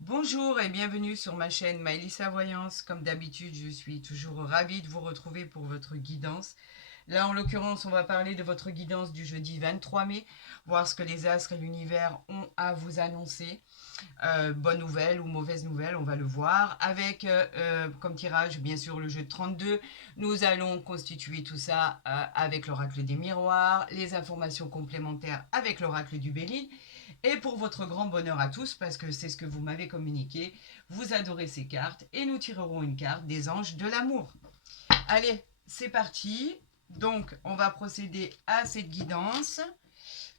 Bonjour et bienvenue sur ma chaîne Maëlissa Voyance. Comme d'habitude, je suis toujours ravie de vous retrouver pour votre guidance. Là, en l'occurrence, on va parler de votre guidance du jeudi 23 mai, voir ce que les astres et l'univers ont à vous annoncer. Bonne nouvelle ou mauvaise nouvelle, on va le voir. Avec comme tirage, bien sûr, le jeu de 32. Nous allons constituer tout ça avec l'oracle des miroirs, les informations complémentaires avec l'oracle du Bélier. Et pour votre grand bonheur à tous, parce que c'est ce que vous m'avez communiqué, vous adorez ces cartes et nous tirerons une carte des anges de l'amour. Allez, c'est parti. Donc, on va procéder à cette guidance.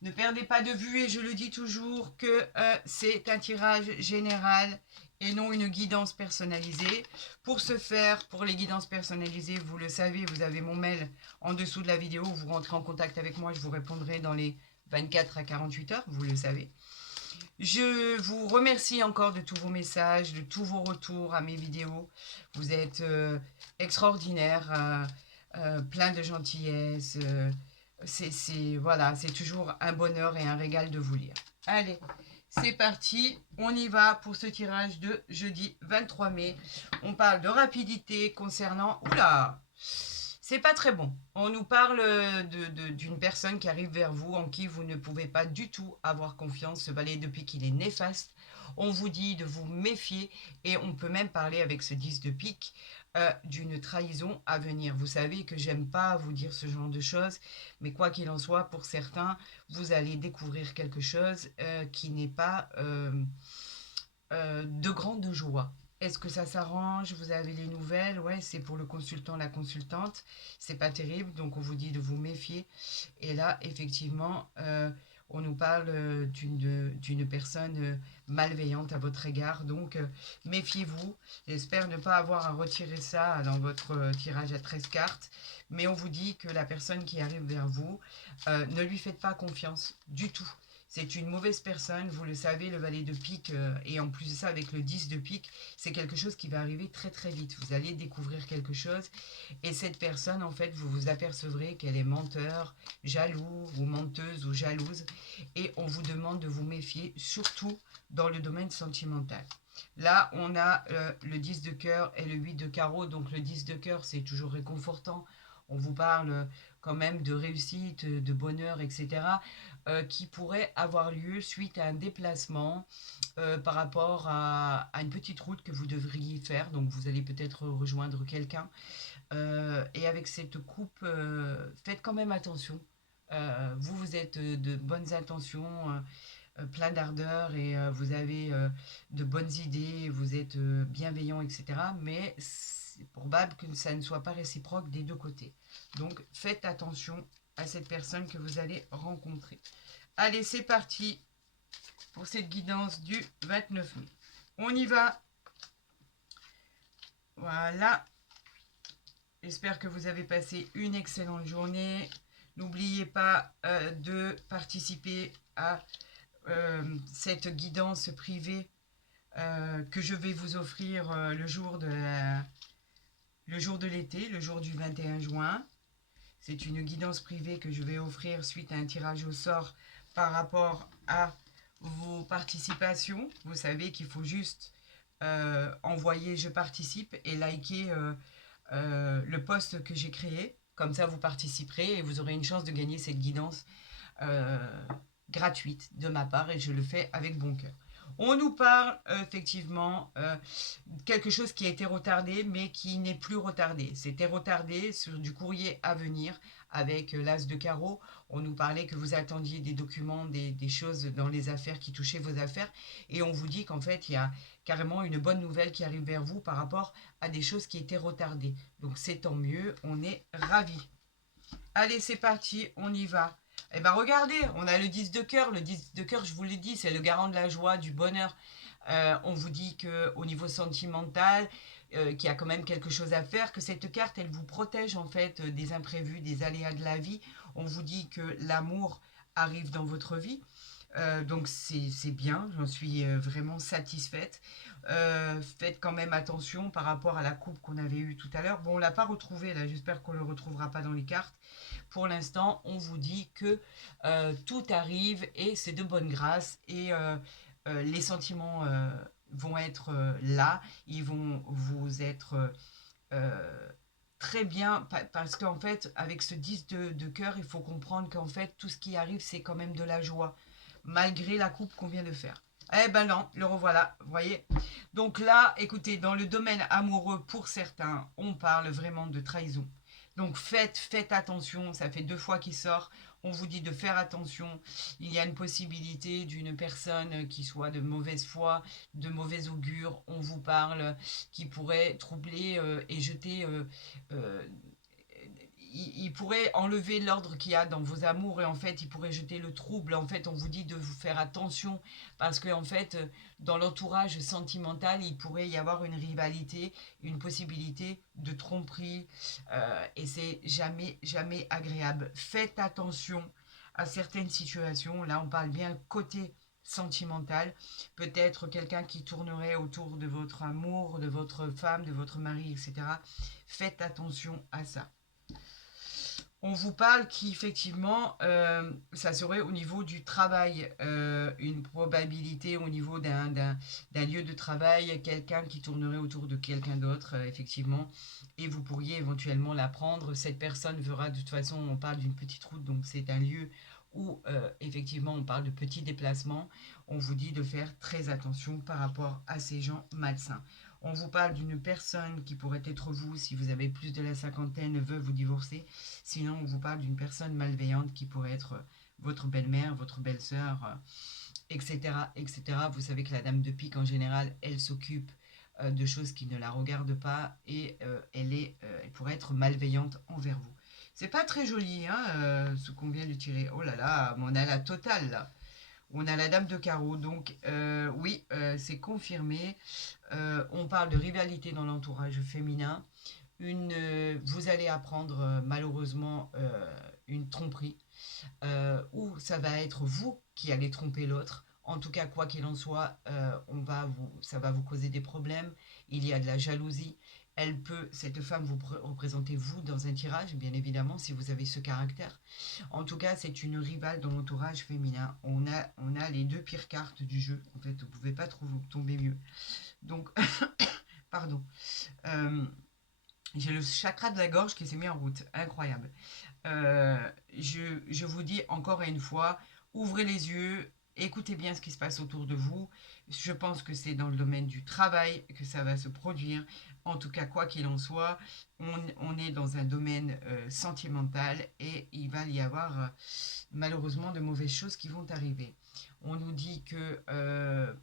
Ne perdez pas de vue, et je le dis toujours, que c'est un tirage général et non une guidance personnalisée. Pour ce faire, pour les guidances personnalisées, vous le savez, vous avez mon mail en dessous de la vidéo. Vous rentrez en contact avec moi, je vous répondrai dans les 24 à 48 heures, vous le savez. Je vous remercie encore de tous vos messages, de tous vos retours à mes vidéos. Vous êtes extraordinaires, plein de gentillesse. Voilà, c'est toujours un bonheur et un régal de vous lire. Allez, c'est parti, on y va pour ce tirage de jeudi 23 mai. On parle de rapidité concernant... Oula, c'est pas très bon. On nous parle d'une personne qui arrive vers vous, en qui vous ne pouvez pas du tout avoir confiance. Ce valet, depuis qu'il est néfaste, on vous dit de vous méfier, et on peut même parler avec ce 10 de pique d'une trahison à venir. Vous savez que j'aime pas vous dire ce genre de choses, mais quoi qu'il en soit, pour certains, vous allez découvrir quelque chose qui n'est pas de grande joie. Est-ce que ça s'arrange? Vous avez les nouvelles? Ouais, c'est pour le consultant, la consultante. C'est pas terrible, donc on vous dit de vous méfier. Et là, effectivement, on nous parle d'une personne malveillante à votre égard. Donc, méfiez-vous. J'espère ne pas avoir à retirer ça dans votre tirage à 13 cartes. Mais on vous dit que la personne qui arrive vers vous, ne lui faites pas confiance du tout. C'est une mauvaise personne, vous le savez, le valet de pique, et en plus de ça, avec le 10 de pique, c'est quelque chose qui va arriver très très vite. Vous allez découvrir quelque chose, et cette personne, en fait, vous vous apercevrez qu'elle est menteur, jaloux, ou menteuse, ou jalouse, et on vous demande de vous méfier, surtout dans le domaine sentimental. Là, on a le 10 de cœur et le 8 de carreau, donc le 10 de cœur, c'est toujours réconfortant. On vous parle quand même de réussite, de bonheur, etc., qui pourrait avoir lieu suite à un déplacement par rapport à une petite route que vous devriez faire. Donc vous allez peut-être rejoindre quelqu'un. Et avec cette coupe, faites quand même attention. Vous êtes de bonnes intentions, plein d'ardeur, et vous avez de bonnes idées, vous êtes bienveillant, etc. Mais c'est probable que ça ne soit pas réciproque des deux côtés. Donc faites attention à cette personne que vous allez rencontrer. Allez, c'est parti pour cette guidance du 29 mai. On y va. Voilà. J'espère que vous avez passé une excellente journée. N'oubliez pas de participer à cette guidance privée que je vais vous offrir le jour de l'été, le jour du 21 juin. C'est une guidance privée que je vais offrir suite à un tirage au sort par rapport à vos participations. Vous savez qu'il faut juste envoyer je participe et liker le post que j'ai créé. Comme ça, vous participerez et vous aurez une chance de gagner cette guidance euh, gratuite de ma part, et je le fais avec bon cœur. On nous parle effectivement quelque chose qui a été retardé, mais qui n'est plus retardé. C'était retardé sur du courrier à venir avec l'as de carreau. On nous parlait que vous attendiez des documents, des choses dans les affaires qui touchaient vos affaires. Et on vous dit qu'en fait, il y a carrément une bonne nouvelle qui arrive vers vous par rapport à des choses qui étaient retardées. Donc c'est tant mieux, on est ravis. Allez, c'est parti, on y va. Eh ben regardez, on a le 10 de cœur. Le 10 de cœur, je vous l'ai dit, c'est le garant de la joie, du bonheur. On vous dit qu'au niveau sentimental, qu'il y a quand même quelque chose à faire, que cette carte, elle vous protège en fait des imprévus, des aléas de la vie. On vous dit que l'amour arrive dans votre vie. Donc c'est bien, j'en suis vraiment satisfaite. Faites quand même attention par rapport à la coupe qu'on avait eue tout à l'heure. Bon, on ne l'a pas retrouvé là, j'espère qu'on ne le retrouvera pas dans les cartes. Pour l'instant, on vous dit que tout arrive et c'est de bonne grâce, et les sentiments vont être là, ils vont vous être euh, très bien, parce qu'en fait, avec ce 10 de cœur, il faut comprendre qu'en fait, tout ce qui arrive, c'est quand même de la joie, malgré la coupe qu'on vient de faire. Eh ben non, le revoilà, vous voyez. Donc là, écoutez, dans le domaine amoureux, pour certains, on parle vraiment de trahison. Donc faites attention, ça fait 2 fois qu'il sort. On vous dit de faire attention. Il y a une possibilité d'une personne qui soit de mauvaise foi, de mauvais augure. On vous parle qui pourrait troubler et jeter euh, il pourrait enlever l'ordre qu'il y a dans vos amours et en fait il pourrait jeter le trouble. En fait on vous dit de vous faire attention parce que en fait dans l'entourage sentimental il pourrait y avoir une rivalité, une possibilité de tromperie et c'est jamais agréable. Faites attention à certaines situations. Là on parle bien côté sentimental, peut-être quelqu'un qui tournerait autour de votre amour, de votre femme, de votre mari, etc. Faites attention à ça. On vous parle qu'effectivement, ça serait au niveau du travail, une probabilité au niveau d'un lieu de travail, quelqu'un qui tournerait autour de quelqu'un d'autre, effectivement, et vous pourriez éventuellement l'apprendre. Cette personne verra, de toute façon, on parle d'une petite route, donc c'est un lieu où, effectivement, on parle de petits déplacements. On vous dit de faire très attention par rapport à ces gens malsains. On vous parle d'une personne qui pourrait être vous, si vous avez plus de la cinquantaine, veut vous divorcer. Sinon, on vous parle d'une personne malveillante qui pourrait être votre belle-mère, votre belle-sœur, etc., etc. Vous savez que la dame de pique, en général, elle s'occupe de choses qui ne la regardent pas et elle pourrait être malveillante envers vous. C'est pas très joli, hein, ce qu'on vient de tirer. Oh là là, on a la totale là. On a la dame de carreau, donc oui, c'est confirmé. On parle de rivalité dans l'entourage féminin. Vous allez apprendre malheureusement une tromperie, ou ça va être vous qui allez tromper l'autre. En tout cas, quoi qu'il en soit, ça va vous causer des problèmes. Il y a de la jalousie. Cette femme vous représentez vous dans un tirage, bien évidemment, si vous avez ce caractère. En tout cas, c'est une rivale dans l'entourage féminin. On a les 2 pires cartes du jeu. En fait, vous ne pouvez pas tomber mieux. Donc, pardon. Euh, j'ai le chakra de la gorge qui s'est mis en route. Incroyable. Je vous dis encore une fois, ouvrez les yeux, écoutez bien ce qui se passe autour de vous. Je pense que c'est dans le domaine du travail que ça va se produire. En tout cas, quoi qu'il en soit, on est dans un domaine sentimental et il va y avoir malheureusement de mauvaises choses qui vont arriver. On nous dit que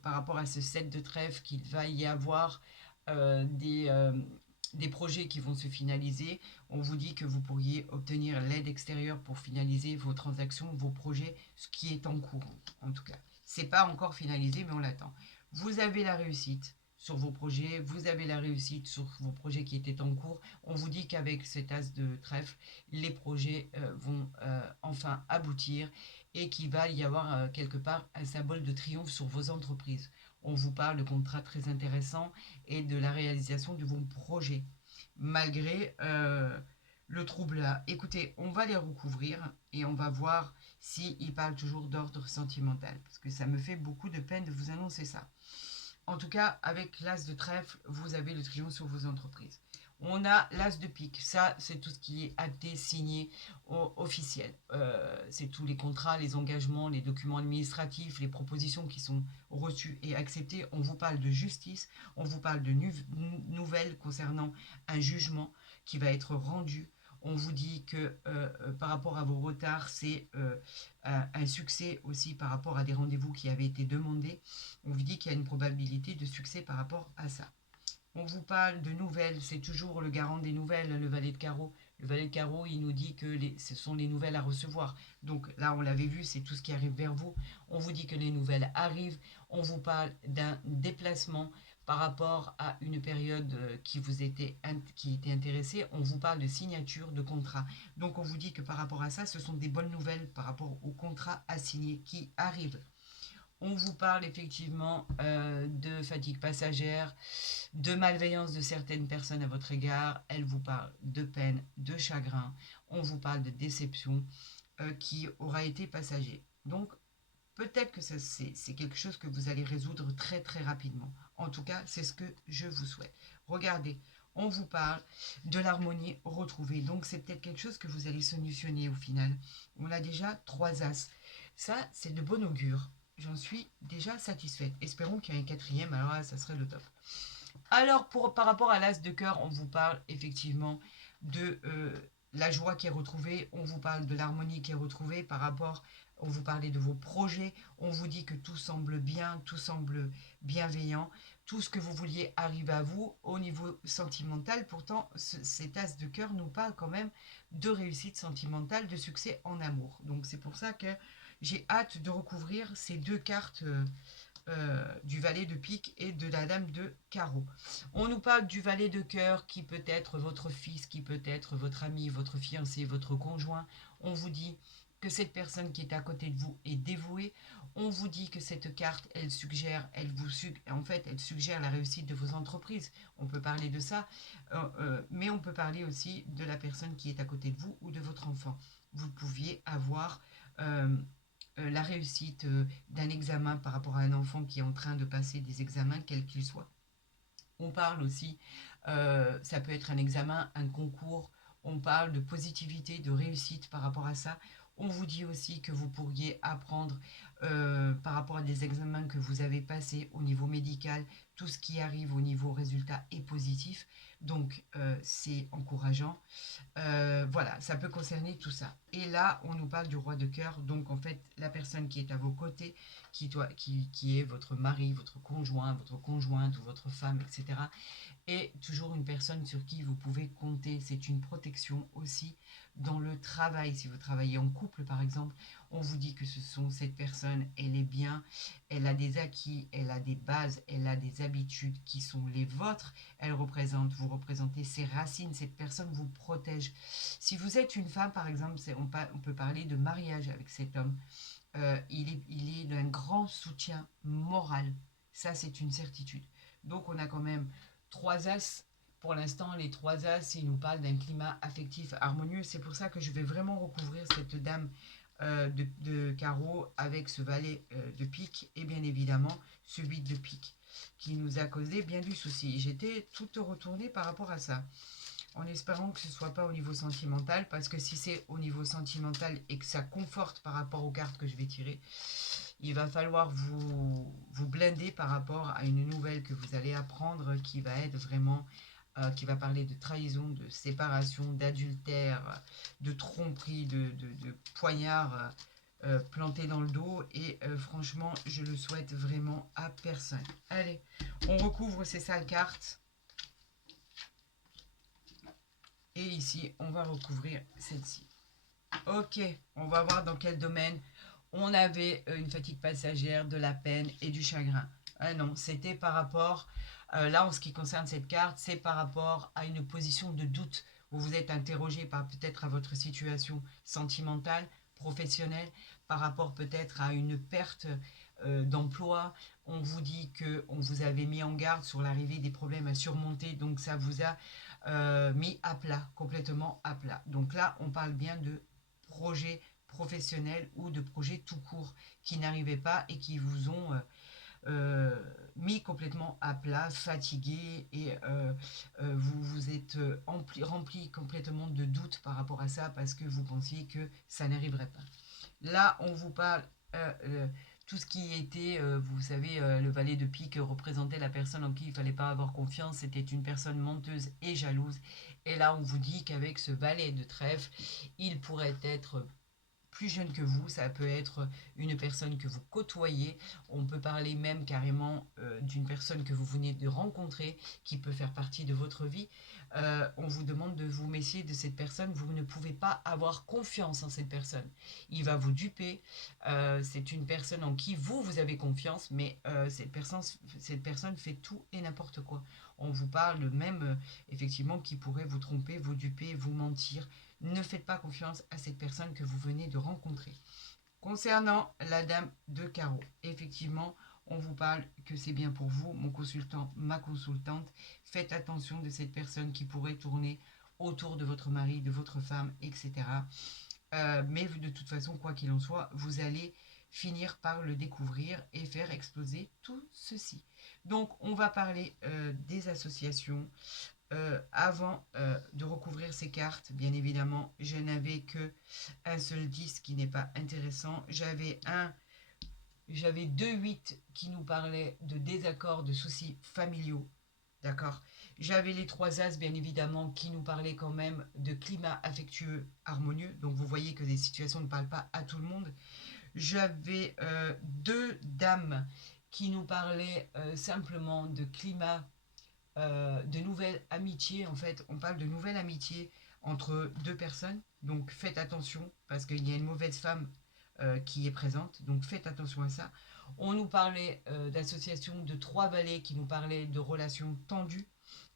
par rapport à ce 7 de trèfle, qu'il va y avoir des projets qui vont se finaliser. On vous dit que vous pourriez obtenir l'aide extérieure pour finaliser vos transactions, vos projets, ce qui est en cours en tout cas. C'est pas encore finalisé, mais on l'attend. Vous avez la réussite sur vos projets, vous avez la réussite sur vos projets qui étaient en cours. On vous dit qu'avec cet as de trèfle, les projets vont enfin aboutir et qu'il va y avoir quelque part un symbole de triomphe sur vos entreprises. On vous parle de contrats très intéressants et de la réalisation de vos projets, malgré le trouble là. Écoutez, on va les recouvrir et on va voir s'ils parlent toujours d'ordre sentimental, parce que ça me fait beaucoup de peine de vous annoncer ça. En tout cas, avec l'as de trèfle, vous avez le triomphe sur vos entreprises. On a l'as de pique, ça c'est tout ce qui est acté, signé, officiel. C'est tous les contrats, les engagements, les documents administratifs, les propositions qui sont reçues et acceptées. On vous parle de justice, on vous parle de nouvelles concernant un jugement qui va être rendu. On vous dit que par rapport à vos retards, c'est un succès aussi par rapport à des rendez-vous qui avaient été demandés. On vous dit qu'il y a une probabilité de succès par rapport à ça. On vous parle de nouvelles, c'est toujours le garant des nouvelles, le valet de carreau. Le valet de carreau, il nous dit que ce sont les nouvelles à recevoir. Donc là, on l'avait vu, c'est tout ce qui arrive vers vous. On vous dit que les nouvelles arrivent. On vous parle d'un déplacement par rapport à une période qui était intéressée. On vous parle de signature de contrat. Donc on vous dit que par rapport à ça, ce sont des bonnes nouvelles par rapport au contrat à signer qui arrive. On vous parle effectivement de fatigue passagère, de malveillance de certaines personnes à votre égard. Elle vous parle de peine, de chagrin. On vous parle de déception qui aura été passager. Donc, peut-être que c'est quelque chose que vous allez résoudre très très rapidement. En tout cas, c'est ce que je vous souhaite. Regardez, on vous parle de l'harmonie retrouvée. Donc, c'est peut-être quelque chose que vous allez solutionner au final. On a déjà 3 as. Ça, c'est de bon augure. J'en suis déjà satisfaite. Espérons qu'il y ait un quatrième, alors là, ça serait le top. Alors, par rapport à l'as de cœur, on vous parle effectivement de la joie qui est retrouvée, on vous parle de l'harmonie qui est retrouvée par rapport, on vous parlait de vos projets, on vous dit que tout semble bien, tout semble bienveillant, tout ce que vous vouliez arrive à vous au niveau sentimental. Pourtant, cet as de cœur nous parle quand même de réussite sentimentale, de succès en amour. Donc c'est pour ça que j'ai hâte de recouvrir ces 2 cartes du valet de pique et de la dame de carreau. On nous parle du valet de cœur qui peut être votre fils, qui peut être votre ami, votre fiancé, votre conjoint. On vous dit que cette personne qui est à côté de vous est dévouée. On vous dit que cette carte, elle suggère, en fait, elle suggère la réussite de vos entreprises. On peut parler de ça, mais on peut parler aussi de la personne qui est à côté de vous ou de votre enfant. Vous pouviez avoir la réussite d'un examen par rapport à un enfant qui est en train de passer des examens, quels qu'ils soient. On parle aussi, ça peut être un examen, un concours, on parle de positivité, de réussite par rapport à ça. On vous dit aussi que vous pourriez apprendre par rapport à des examens que vous avez passés au niveau médical, tout ce qui arrive au niveau résultat est positif, donc c'est encourageant. Voilà, ça peut concerner tout ça. Et là, on nous parle du roi de cœur, donc en fait, la personne qui est à vos côtés, qui est votre mari, votre conjoint, votre conjointe ou votre femme, etc., est toujours une personne sur qui vous pouvez compter. C'est une protection aussi dans le travail. Si vous travaillez en couple, par exemple, on vous dit que cette personne, elle est bien, elle a des acquis, elle a des bases, elle a des habitudes qui sont les vôtres. Vous représentez ses racines. Cette personne vous protège. Si vous êtes une femme, par exemple, on peut parler de mariage avec cet homme. Il est d'un grand soutien moral. Ça, c'est une certitude. Donc, on a quand même 3 as. Pour l'instant, les 3 as, ils nous parlent d'un climat affectif harmonieux. C'est pour ça que je vais vraiment recouvrir cette dame de carreau avec ce valet de pique et bien évidemment ce 8 de pique qui nous a causé bien du souci. J'étais toute retournée par rapport à ça, en espérant que ce ne soit pas au niveau sentimental, parce que si c'est au niveau sentimental et que ça conforte par rapport aux cartes que je vais tirer, il va falloir vous blinder par rapport à une nouvelle que vous allez apprendre qui va être vraiment, qui va parler de trahison, de séparation, d'adultère, de tromperie, de poignard planté dans le dos. Et franchement, je le souhaite vraiment à personne. Allez, on recouvre ces sales cartes. Et ici, on va recouvrir celle-ci. Ok, on va voir dans quel domaine on avait une fatigue passagère, de la peine et du chagrin. Ah non, c'était par rapport, là en ce qui concerne cette carte, c'est par rapport à une position de doute où vous êtes interrogé par peut-être à votre situation sentimentale, professionnelle, par rapport peut-être à une perte d'emploi. On vous dit qu'on vous avait mis en garde sur l'arrivée des problèmes à surmonter, donc ça vous a mis à plat, complètement à plat. Donc là, on parle bien de projets professionnels ou de projets tout court qui n'arrivaient pas et qui vous ont mis complètement à plat, fatigué et vous vous êtes rempli complètement de doutes par rapport à ça parce que vous pensiez que ça n'arriverait pas. Là, on vous parle tout ce qui était, vous savez, le valet de pique représentait la personne en qui il ne fallait pas avoir confiance. C'était une personne menteuse et jalouse. Et là, on vous dit qu'avec ce valet de trèfle, il pourrait être plus jeune que vous, ça peut être une personne que vous côtoyez, on peut parler même carrément d'une personne que vous venez de rencontrer, qui peut faire partie de votre vie. On vous demande de vous méfier de cette personne, vous ne pouvez pas avoir confiance en cette personne. Il va vous duper, c'est une personne en qui vous avez confiance, mais cette personne fait tout et n'importe quoi. On vous parle même, effectivement, qui pourrait vous tromper, vous duper, vous mentir. Ne faites pas confiance à cette personne que vous venez de rencontrer. Concernant la dame de carreau, effectivement, on vous parle que c'est bien pour vous, mon consultant, ma consultante. Faites attention de cette personne qui pourrait tourner autour de votre mari, de votre femme, etc. Mais de toute façon, quoi qu'il en soit, vous allez finir par le découvrir et faire exploser tout ceci. Donc, on va parler des associations. Avant de recouvrir ces cartes, bien évidemment, je n'avais que un seul 10 qui n'est pas intéressant. J'avais 2 8 qui nous parlaient de désaccords, de soucis familiaux. D'accord. J'avais les 3 As, bien évidemment, qui nous parlaient quand même de climat affectueux harmonieux. Donc, vous voyez que les situations ne parlent pas à tout le monde. J'avais 2 Dames qui nous parlaient simplement de climat, de nouvelles amitiés. En fait, on parle de nouvelles amitiés entre 2 personnes. Donc, faites attention parce qu'il y a une mauvaise femme qui est présente. Donc, faites attention à ça. On nous parlait d'associations de 3 valets qui nous parlaient de relations tendues.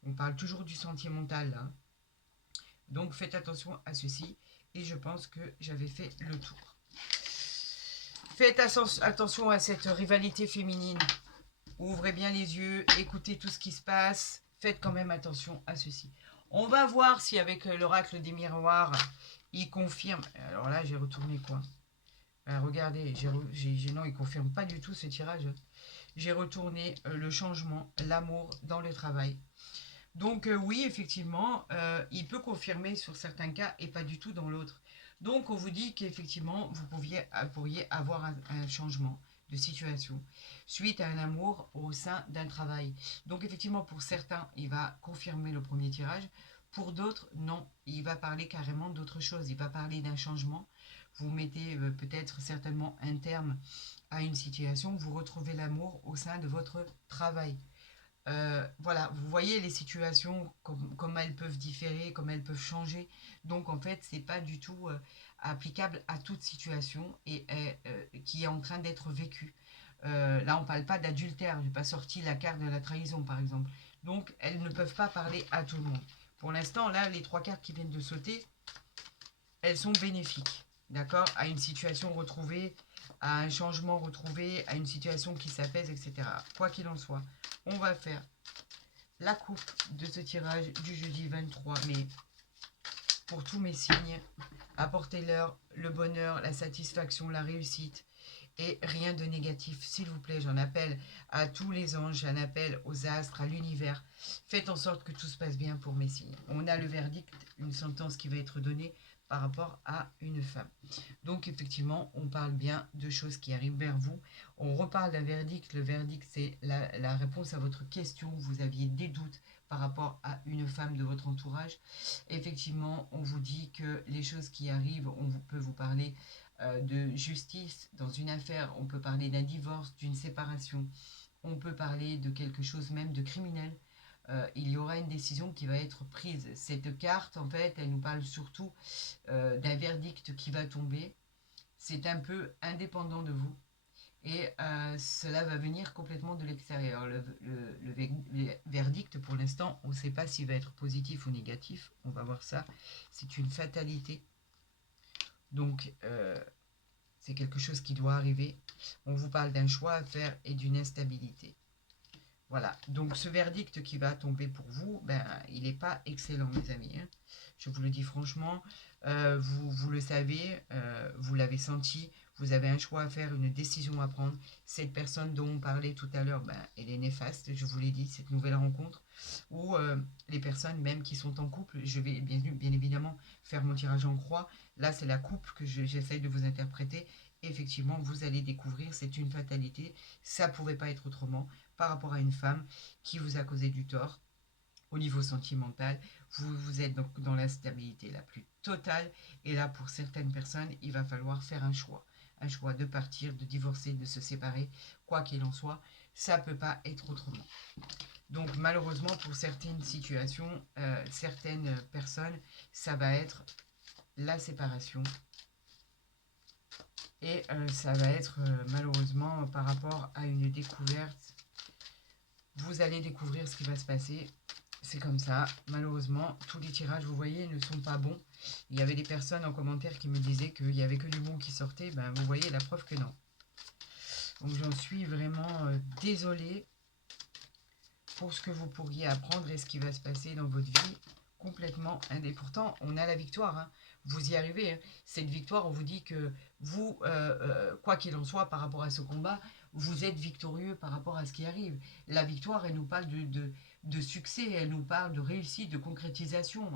On parle toujours du sentimental là. Donc, faites attention à ceci. Et je pense que j'avais fait le tour. Faites attention à cette rivalité féminine. Ouvrez bien les yeux, écoutez tout ce qui se passe. Faites quand même attention à ceci. On va voir si avec l'oracle des miroirs, il confirme. Alors là, j'ai retourné quoi? Regardez, non, il ne confirme pas du tout ce tirage. J'ai retourné le changement, l'amour dans le travail. Donc oui, effectivement, il peut confirmer sur certains cas et pas du tout dans l'autre. Donc on vous dit qu'effectivement, vous pourriez avoir un changement de situation suite à un amour au sein d'un travail. Donc effectivement, pour certains, il va confirmer le premier tirage. Pour d'autres, non, il va parler carrément d'autre chose. Il va parler d'un changement. Vous mettez peut-être certainement un terme à une situation. Vous retrouvez l'amour au sein de votre travail. Voilà, vous voyez les situations, comme elles peuvent différer, comme elles peuvent changer. Donc en fait, c'est pas du tout applicable à toute situation et qui est en train d'être vécue. Là, on parle pas d'adultère. J'ai pas sorti la carte de la trahison, par exemple. Donc, elles ne peuvent pas parler à tout le monde. Pour l'instant, là, les 3 cartes qui viennent de sauter, elles sont bénéfiques, d'accord, à une situation retrouvée, à un changement retrouvé, à une situation qui s'apaise, etc. Quoi qu'il en soit, on va faire la coupe de ce tirage du jeudi 23 mai pour tous mes signes. Apportez-leur le bonheur, la satisfaction, la réussite et rien de négatif, s'il vous plaît. J'en appelle à tous les anges, j'en appelle aux astres, à l'univers. Faites en sorte que tout se passe bien pour mes signes. On a le verdict, une sentence qui va être donnée par rapport à une femme. Donc effectivement, on parle bien de choses qui arrivent vers vous. On reparle d'un verdict. Le verdict, c'est la réponse à votre question. Vous aviez des doutes par rapport à une femme de votre entourage. Effectivement, on vous dit que les choses qui arrivent, peut vous parler de justice dans une affaire. On peut parler d'un divorce, d'une séparation. On peut parler de quelque chose même de criminel. Il y aura une décision qui va être prise. Cette carte, en fait, elle nous parle surtout d'un verdict qui va tomber. C'est un peu indépendant de vous. Et cela va venir complètement de l'extérieur. Le verdict, pour l'instant, on ne sait pas s'il va être positif ou négatif. On va voir ça. C'est une fatalité. Donc, c'est quelque chose qui doit arriver. On vous parle d'un choix à faire et d'une instabilité. Voilà, donc ce verdict qui va tomber pour vous, il n'est pas excellent, mes amis. Hein. Je vous le dis franchement, vous le savez, vous l'avez senti, vous avez un choix à faire, une décision à prendre. Cette personne dont on parlait tout à l'heure, elle est néfaste, je vous l'ai dit, cette nouvelle rencontre. Ou les personnes même qui sont en couple, je vais bien évidemment faire mon tirage en croix. Là, c'est la coupe que j'essaye de vous interpréter. Effectivement, vous allez découvrir, c'est une fatalité, ça ne pouvait pas être autrement par rapport à une femme qui vous a causé du tort au niveau sentimental. Vous êtes donc dans l'instabilité la plus totale. Et là, pour certaines personnes, il va falloir faire un choix. Un choix de partir, de divorcer, de se séparer. Quoi qu'il en soit, ça ne peut pas être autrement. Donc malheureusement, pour certaines situations, certaines personnes, ça va être la séparation. Et ça va être malheureusement par rapport à une découverte. Vous allez découvrir ce qui va se passer. C'est comme ça. Malheureusement, tous les tirages, vous voyez, ne sont pas bons. Il y avait des personnes en commentaire qui me disaient qu'il n'y avait que du bon qui sortait. Vous voyez, la preuve que non. Donc j'en suis vraiment désolée pour ce que vous pourriez apprendre et ce qui va se passer dans votre vie complètement indépendant. Pourtant, on a la victoire, hein. Vous y arrivez, hein. Cette victoire, on vous dit que vous, quoi qu'il en soit, par rapport à ce combat, vous êtes victorieux par rapport à ce qui arrive. La victoire, elle nous parle de succès, elle nous parle de réussite, de concrétisation.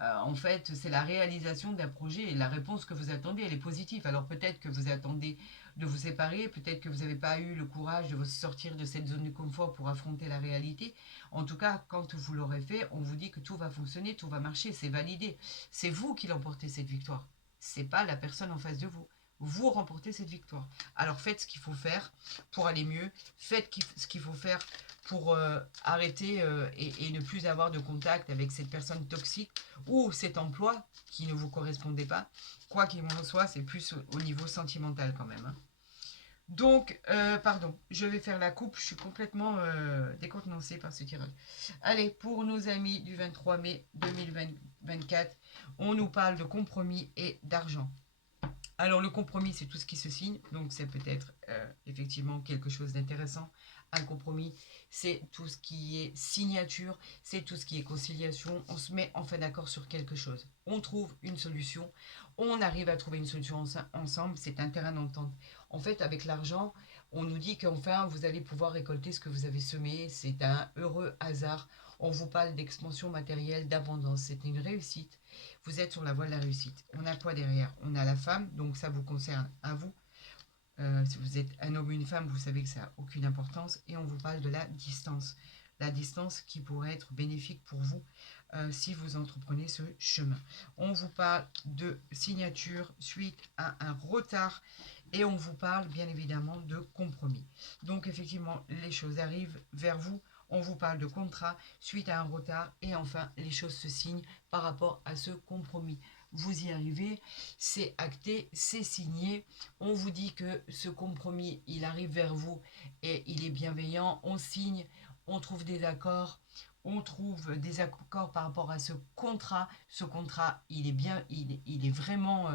En fait, c'est la réalisation d'un projet et la réponse que vous attendez, elle est positive. Alors peut-être que vous attendez de vous séparer, peut-être que vous n'avez pas eu le courage de vous sortir de cette zone de confort pour affronter la réalité. En tout cas, quand vous l'aurez fait, on vous dit que tout va fonctionner, tout va marcher, c'est validé. C'est vous qui l'emportez cette victoire. C'est pas la personne en face de vous. Vous remportez cette victoire. Alors faites ce qu'il faut faire pour aller mieux. Faites ce qu'il faut faire pour arrêter et ne plus avoir de contact avec cette personne toxique ou cet emploi qui ne vous correspondait pas. Quoi qu'il en soit, c'est plus au niveau sentimental quand même, hein. Donc, pardon, je vais faire la coupe. Je suis complètement décontenancée par ce tirage. Allez, pour nos amis du 23 mai 2024, on nous parle de compromis et d'argent. Alors, le compromis, c'est tout ce qui se signe. Donc, c'est peut-être effectivement quelque chose d'intéressant. Un compromis, c'est tout ce qui est signature, c'est tout ce qui est conciliation. On se met enfin d'accord sur quelque chose. On trouve une solution. On arrive à trouver une solution ensemble. C'est un terrain d'entente. En fait, avec l'argent, on nous dit qu'enfin, vous allez pouvoir récolter ce que vous avez semé. C'est un heureux hasard. On vous parle d'expansion matérielle, d'abondance. C'est une réussite. Vous êtes sur la voie de la réussite. On a quoi derrière? On a la femme, donc ça vous concerne à vous. Si vous êtes un homme ou une femme, vous savez que ça n'a aucune importance. Et on vous parle de la distance. La distance qui pourrait être bénéfique pour vous si vous entreprenez ce chemin. On vous parle de signature suite à un retard. Et on vous parle bien évidemment de compromis. Donc effectivement, les choses arrivent vers vous. On vous parle de contrat suite à un retard. Et enfin, les choses se signent par rapport à ce compromis. Vous y arrivez, c'est acté, c'est signé. On vous dit que ce compromis, il arrive vers vous et il est bienveillant. On signe, on trouve des accords. On trouve des accords par rapport à ce contrat. Ce contrat, il est bien, il est vraiment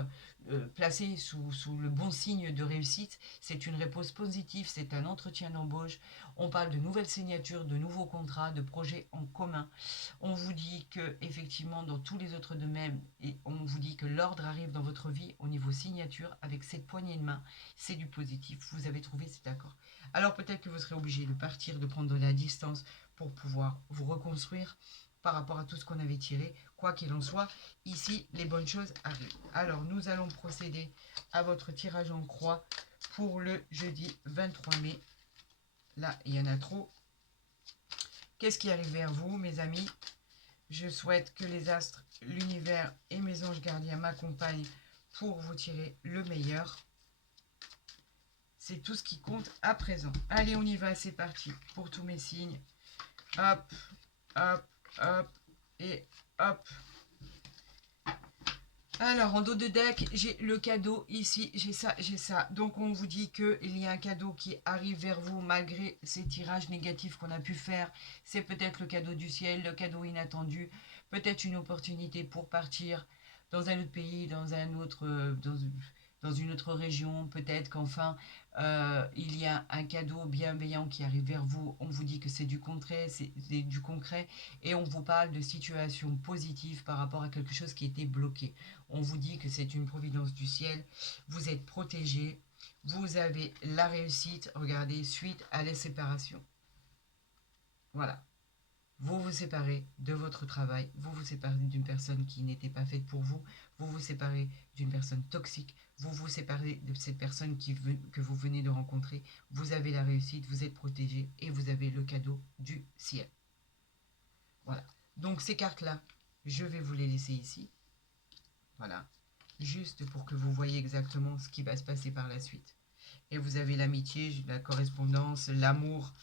placé sous le bon signe de réussite. C'est une réponse positive, c'est un entretien d'embauche. On parle de nouvelles signatures, de nouveaux contrats, de projets en commun. On vous dit que effectivement dans tous les autres domaines, et on vous dit que l'ordre arrive dans votre vie au niveau signature avec cette poignée de main. C'est du positif. Vous avez trouvé cet accord. Alors peut-être que vous serez obligé de partir, de prendre de la distance pour pouvoir vous reconstruire par rapport à tout ce qu'on avait tiré. Quoi qu'il en soit, ici, les bonnes choses arrivent. Alors, nous allons procéder à votre tirage en croix pour le jeudi 23 mai. Là, il y en a trop. Qu'est-ce qui arrive vers vous, mes amis? Je souhaite que les astres, l'univers et mes anges gardiens m'accompagnent pour vous tirer le meilleur. C'est tout ce qui compte à présent. Allez, on y va, c'est parti pour tous mes signes. Hop, hop, hop et hop. Alors, en dos de deck, j'ai le cadeau ici, j'ai ça, j'ai ça. Donc, on vous dit qu'il y a un cadeau qui arrive vers vous malgré ces tirages négatifs qu'on a pu faire. C'est peut-être le cadeau du ciel, le cadeau inattendu, peut-être une opportunité pour partir dans un autre pays, dans une autre région. Peut-être qu'enfin, il y a un cadeau bienveillant qui arrive vers vous. On vous dit que c'est du concret, et on vous parle de situations positives par rapport à quelque chose qui était bloqué. On vous dit que c'est une providence du ciel. Vous êtes protégé. Vous avez la réussite. Regardez, suite à la séparation. Voilà. Vous vous séparez de votre travail. Vous vous séparez d'une personne qui n'était pas faite pour vous. Vous vous séparez d'une personne toxique. Vous vous séparez de cette personne que vous venez de rencontrer. Vous avez la réussite. Vous êtes protégé. Et vous avez le cadeau du ciel. Voilà. Donc ces cartes-là, je vais vous les laisser ici. Voilà, juste pour que vous voyez exactement ce qui va se passer par la suite. Et vous avez l'amitié, la correspondance, l'amour.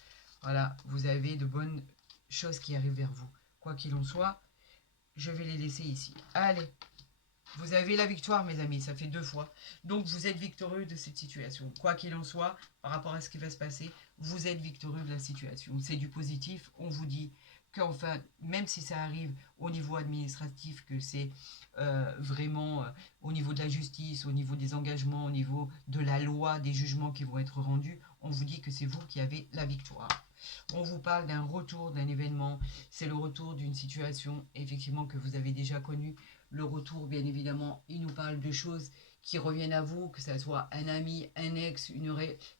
Voilà, vous avez de bonnes choses qui arrivent vers vous. Quoi qu'il en soit, je vais les laisser ici. Allez, vous avez la victoire, mes amis, ça fait 2 fois. Donc, vous êtes victorieux de cette situation. Quoi qu'il en soit, par rapport à ce qui va se passer, vous êtes victorieux de la situation. C'est du positif, on vous dit qu'enfin, même si ça arrive au niveau administratif, que c'est vraiment au niveau de la justice, au niveau des engagements, au niveau de la loi, des jugements qui vont être rendus, on vous dit que c'est vous qui avez la victoire. On vous parle d'un retour, d'un événement. C'est le retour d'une situation, effectivement, que vous avez déjà connue. Le retour, bien évidemment, il nous parle de choses qui reviennent à vous, que ce soit un ami, un ex,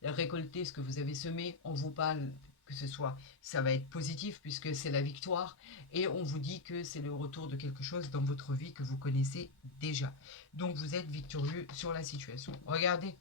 récolter ce que vous avez semé. On vous parle que ce soit, ça va être positif puisque c'est la victoire. Et on vous dit que c'est le retour de quelque chose dans votre vie que vous connaissez déjà. Donc vous êtes victorieux sur la situation. Regardez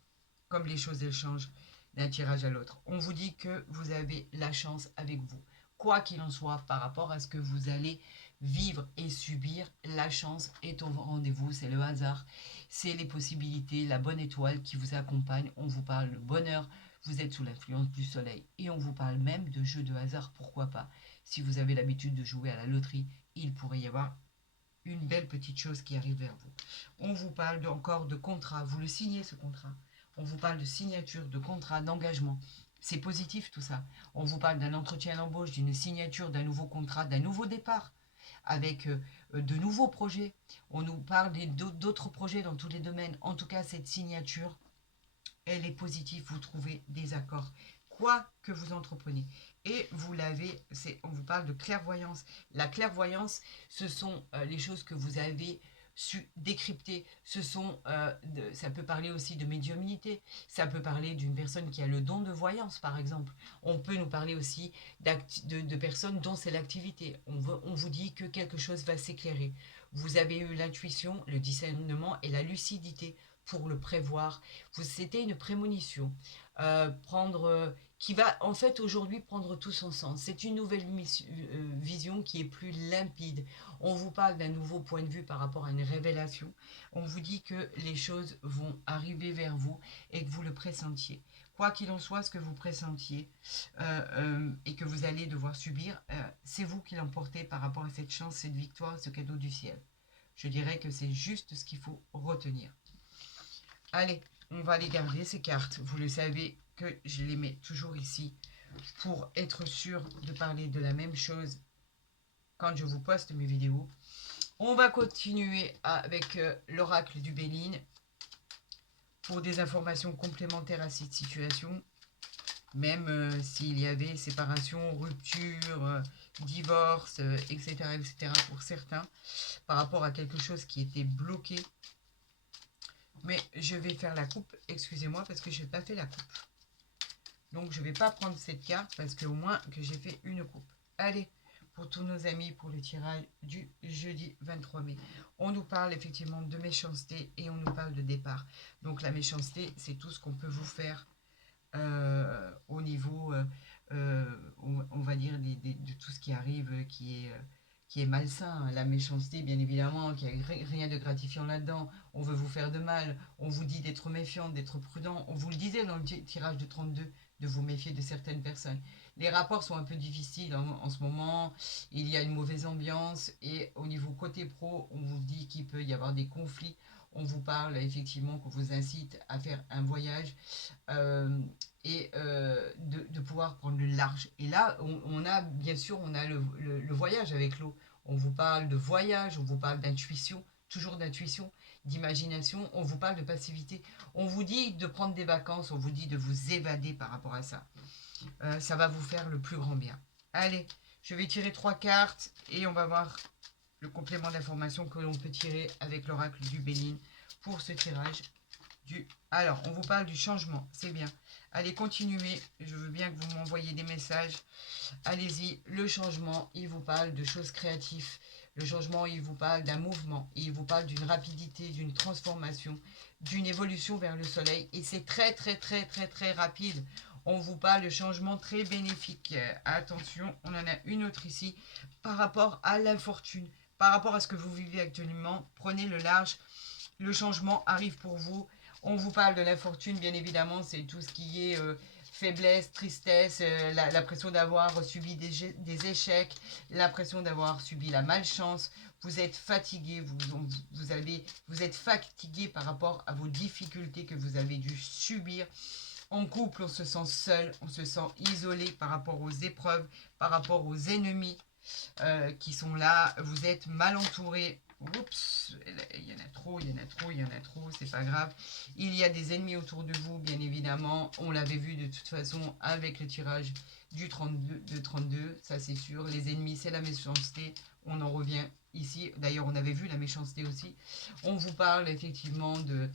comme les choses elles changent d'un tirage à l'autre. On vous dit que vous avez la chance avec vous. Quoi qu'il en soit, par rapport à ce que vous allez vivre et subir, la chance est au rendez-vous. C'est le hasard, c'est les possibilités, la bonne étoile qui vous accompagne. On vous parle de bonheur, vous êtes sous l'influence du soleil. Et on vous parle même de jeux de hasard, pourquoi pas. Si vous avez l'habitude de jouer à la loterie, il pourrait y avoir une belle petite chose qui arrive vers vous. On vous parle encore de contrat, vous le signez ce contrat. On vous parle de signature, de contrat, d'engagement. C'est positif tout ça. On vous parle d'un entretien d'embauche, d'une signature, d'un nouveau contrat, d'un nouveau départ avec de nouveaux projets. On nous parle d'autres projets dans tous les domaines. En tout cas, cette signature, elle est positive. Vous trouvez des accords. Quoi que vous entrepreniez. Et vous l'avez, on vous parle de clairvoyance. La clairvoyance, ce sont les choses que vous avez su décrypter. Ça peut parler aussi de médiumnité. Ça peut parler d'une personne qui a le don de voyance, par exemple. On peut nous parler aussi de personnes dont c'est l'activité. On vous dit que quelque chose va s'éclairer. Vous avez eu l'intuition, le discernement et la lucidité pour le prévoir. C'était une prémonition. Qui va en fait aujourd'hui prendre tout son sens. C'est une nouvelle vision qui est plus limpide. On vous parle d'un nouveau point de vue par rapport à une révélation. On vous dit que les choses vont arriver vers vous et que vous le pressentiez. Quoi qu'il en soit, ce que vous pressentiez et que vous allez devoir subir, c'est vous qui l'emportez par rapport à cette chance, cette victoire, ce cadeau du ciel. Je dirais que c'est juste ce qu'il faut retenir. Allez, on va aller garder ces cartes. Vous le savez que je les mets toujours ici pour être sûr de parler de la même chose quand je vous poste mes vidéos. On va continuer avec l'oracle du Béline pour des informations complémentaires à cette situation. Même s'il y avait séparation, rupture, divorce, etc., etc. pour certains, par rapport à quelque chose qui était bloqué. Mais je vais faire la coupe, excusez-moi, parce que je n'ai pas fait la coupe. Donc, je ne vais pas prendre cette carte parce qu'au moins que j'ai fait une coupe. Allez, pour tous nos amis, pour le tirage du jeudi 23 mai. On nous parle effectivement de méchanceté et on nous parle de départ. Donc, la méchanceté, c'est tout ce qu'on peut vous faire au niveau, on va dire, de tout ce qui arrive, qui est malsain. La méchanceté, bien évidemment, qui n'a rien de gratifiant là-dedans. On veut vous faire de mal. On vous dit d'être méfiant, d'être prudent. On vous le disait dans le tirage de 32, de vous méfier de certaines personnes. Les rapports sont un peu difficiles en ce moment. Il y a une mauvaise ambiance. Et au niveau côté pro, on vous dit qu'il peut y avoir des conflits. On vous parle effectivement qu'on vous incite à faire un voyage de pouvoir prendre le large. Et là, on a bien sûr le voyage avec l'eau. On vous parle de voyage, on vous parle d'intuition, toujours d'intuition, d'imagination, on vous parle de passivité. On vous dit de prendre des vacances, on vous dit de vous évader par rapport à ça. Ça va vous faire le plus grand bien. Allez, je vais tirer 3 cartes et on va voir le complément d'information que l'on peut tirer avec l'oracle du Béline pour ce tirage du... Alors, on vous parle du changement, c'est bien. Allez, continuez, je veux bien que vous m'envoyiez des messages. Allez-y, le changement, il vous parle de choses créatives. Le changement, il vous parle d'un mouvement. Il vous parle d'une rapidité, d'une transformation, d'une évolution vers le soleil. Et c'est très, très, très, très, très rapide. On vous parle de changement très bénéfique. Attention, on en a une autre ici. Par rapport à l'infortune, par rapport à ce que vous vivez actuellement, prenez le large. Le changement arrive pour vous. On vous parle de l'infortune, bien évidemment, c'est tout ce qui est faiblesse, tristesse, l'impression d'avoir subi des échecs, l'impression d'avoir subi la malchance. Vous êtes fatigué, vous êtes fatigué par rapport à vos difficultés que vous avez dû subir. En couple, on se sent seul, on se sent isolé par rapport aux épreuves, par rapport aux ennemis qui sont là. Vous êtes mal entouré. Oups, il y en a trop, il y en a trop, il y en a trop, c'est pas grave. Il y a des ennemis autour de vous, bien évidemment. On l'avait vu de toute façon avec le tirage du 32, de 32, ça c'est sûr. Les ennemis, c'est la méchanceté. On en revient ici. D'ailleurs, on avait vu la méchanceté aussi. On vous parle effectivement de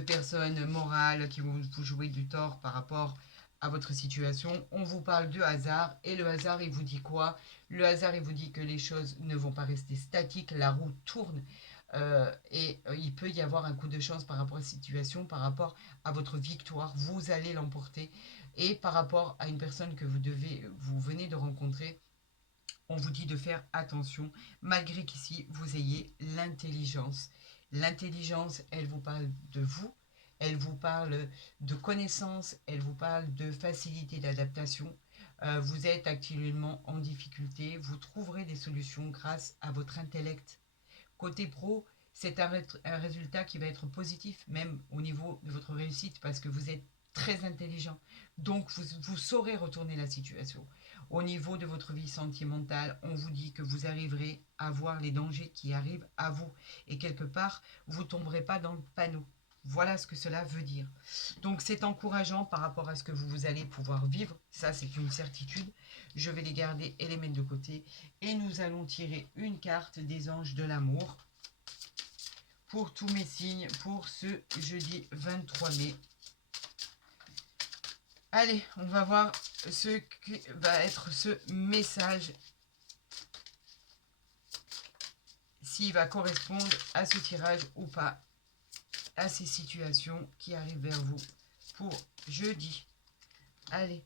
personnes morales qui vont vous jouer du tort par rapport à votre situation. On vous parle de hasard. Et le hasard, il vous dit quoi? Le hasard, il vous dit que les choses ne vont pas rester statiques, la roue tourne il peut y avoir un coup de chance par rapport à cette situation, par rapport à votre victoire, vous allez l'emporter. Et par rapport à une personne que vous venez de rencontrer, on vous dit de faire attention, malgré qu'ici, vous ayez l'intelligence. L'intelligence, elle vous parle de vous, elle vous parle de connaissances, elle vous parle de facilité d'adaptation. Vous êtes actuellement en difficulté, vous trouverez des solutions grâce à votre intellect. Côté pro, c'est un résultat qui va être positif, même au niveau de votre réussite, parce que vous êtes très intelligent. Donc, vous saurez retourner la situation. Au niveau de votre vie sentimentale, on vous dit que vous arriverez à voir les dangers qui arrivent à vous. Et quelque part, vous ne tomberez pas dans le panneau. Voilà ce que cela veut dire. Donc c'est encourageant par rapport à ce que vous allez pouvoir vivre. Ça, c'est une certitude. Je vais les garder et les mettre de côté. Et nous allons tirer une carte des anges de l'amour pour tous mes signes pour ce jeudi 23 mai. Allez, on va voir ce qui va être ce message, s'il va correspondre à ce tirage ou pas, à ces situations qui arrivent vers vous pour jeudi. Allez,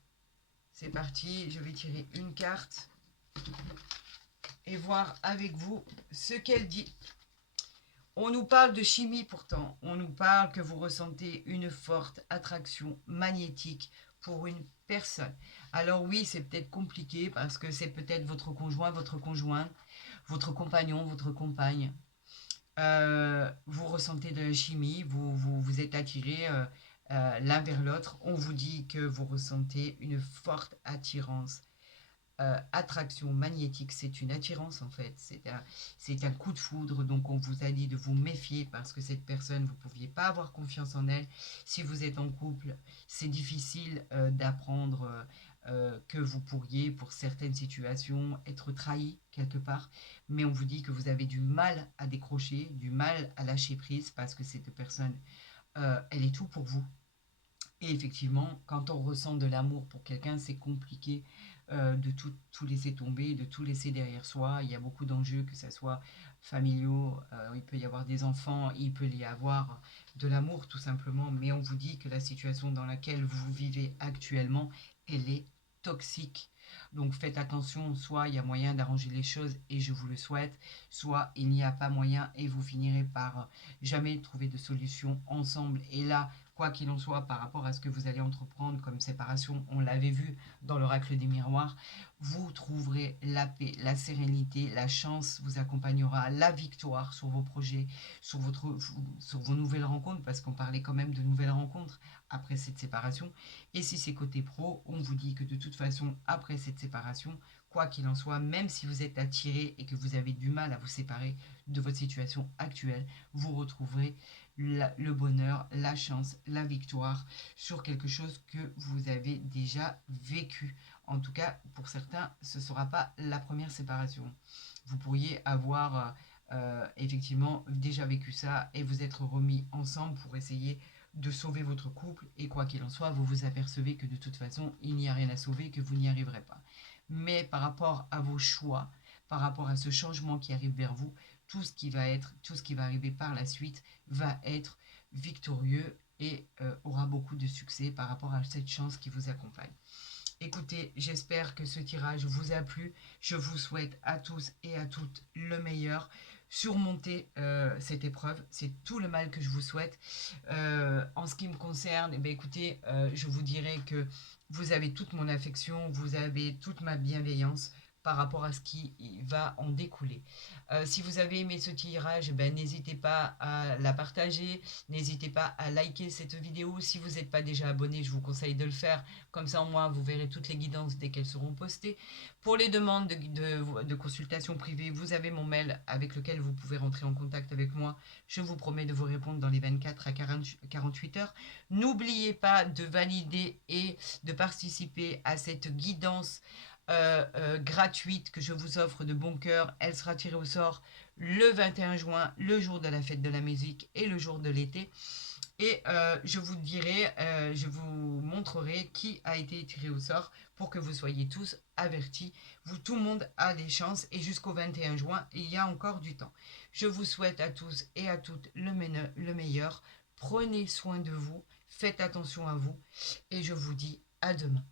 c'est parti, je vais tirer une carte et voir avec vous ce qu'elle dit. On nous parle de chimie pourtant, on nous parle que vous ressentez une forte attraction magnétique pour une personne. Alors oui, c'est peut-être compliqué parce que c'est peut-être votre conjoint, votre conjoint, votre compagnon, votre compagne. Vous ressentez de la chimie, vous êtes attirés l'un vers l'autre. On vous dit que vous ressentez une forte attirance. Attraction magnétique, c'est une attirance en fait, c'est un coup de foudre, donc on vous a dit de vous méfier parce que cette personne, vous ne pouviez pas avoir confiance en elle. Si vous êtes en couple, c'est difficile d'apprendre que vous pourriez, pour certaines situations, être trahi quelque part, mais on vous dit que vous avez du mal à décrocher, du mal à lâcher prise parce que cette personne, elle est tout pour vous. Et effectivement, quand on ressent de l'amour pour quelqu'un, c'est compliqué de tout laisser tomber, de tout laisser derrière soi. Il y a beaucoup d'enjeux, que ce soit familiaux, il peut y avoir des enfants, il peut y avoir de l'amour tout simplement, mais on vous dit que la situation dans laquelle vous vivez actuellement, elle est toxique. Donc faites attention, soit il y a moyen d'arranger les choses et je vous le souhaite, soit il n'y a pas moyen et vous finirez par jamais trouver de solution ensemble. Et là, quoi qu'il en soit, par rapport à ce que vous allez entreprendre comme séparation, on l'avait vu dans l'oracle des miroirs, vous trouverez la paix, la sérénité, la chance vous accompagnera, la victoire sur vos projets, sur vos nouvelles rencontres, parce qu'on parlait quand même de nouvelles rencontres après cette séparation. Et si c'est côté pro, on vous dit que de toute façon, après cette séparation, quoi qu'il en soit, même si vous êtes attiré et que vous avez du mal à vous séparer de votre situation actuelle, vous retrouverez le bonheur, la chance, la victoire sur quelque chose que vous avez déjà vécu. En tout cas, pour certains, ce ne sera pas la première séparation. Vous pourriez avoir effectivement déjà vécu ça et vous être remis ensemble pour essayer de sauver votre couple. Et quoi qu'il en soit, vous vous apercevez que de toute façon, il n'y a rien à sauver, que vous n'y arriverez pas. Mais par rapport à vos choix, par rapport à ce changement qui arrive vers vous, tout ce qui va arriver par la suite va être victorieux et aura beaucoup de succès par rapport à cette chance qui vous accompagne. Écoutez, j'espère que ce tirage vous a plu. Je vous souhaite à tous et à toutes le meilleur. Surmonter cette épreuve, c'est tout le mal que je vous souhaite. En ce qui me concerne, écoutez, je vous dirais que vous avez toute mon affection, vous avez toute ma bienveillance par rapport à ce qui va en découler. Si vous avez aimé ce tirage, n'hésitez pas à la partager, n'hésitez pas à liker cette vidéo. Si vous n'êtes pas déjà abonné, je vous conseille de le faire. Comme ça, au moins, vous verrez toutes les guidances dès qu'elles seront postées. Pour les demandes de consultation privée, vous avez mon mail avec lequel vous pouvez rentrer en contact avec moi. Je vous promets de vous répondre dans les 24 à 48 heures. N'oubliez pas de valider et de participer à cette guidance gratuite que je vous offre de bon cœur. Elle sera tirée au sort le 21 juin, le jour de la fête de la musique et le jour de l'été. Et je vous dirai, je vous montrerai qui a été tiré au sort pour que vous soyez tous avertis. Tout le monde a des chances et jusqu'au 21 juin, il y a encore du temps. Je vous souhaite à tous et à toutes le meilleur. Prenez soin de vous, faites attention à vous et je vous dis à demain.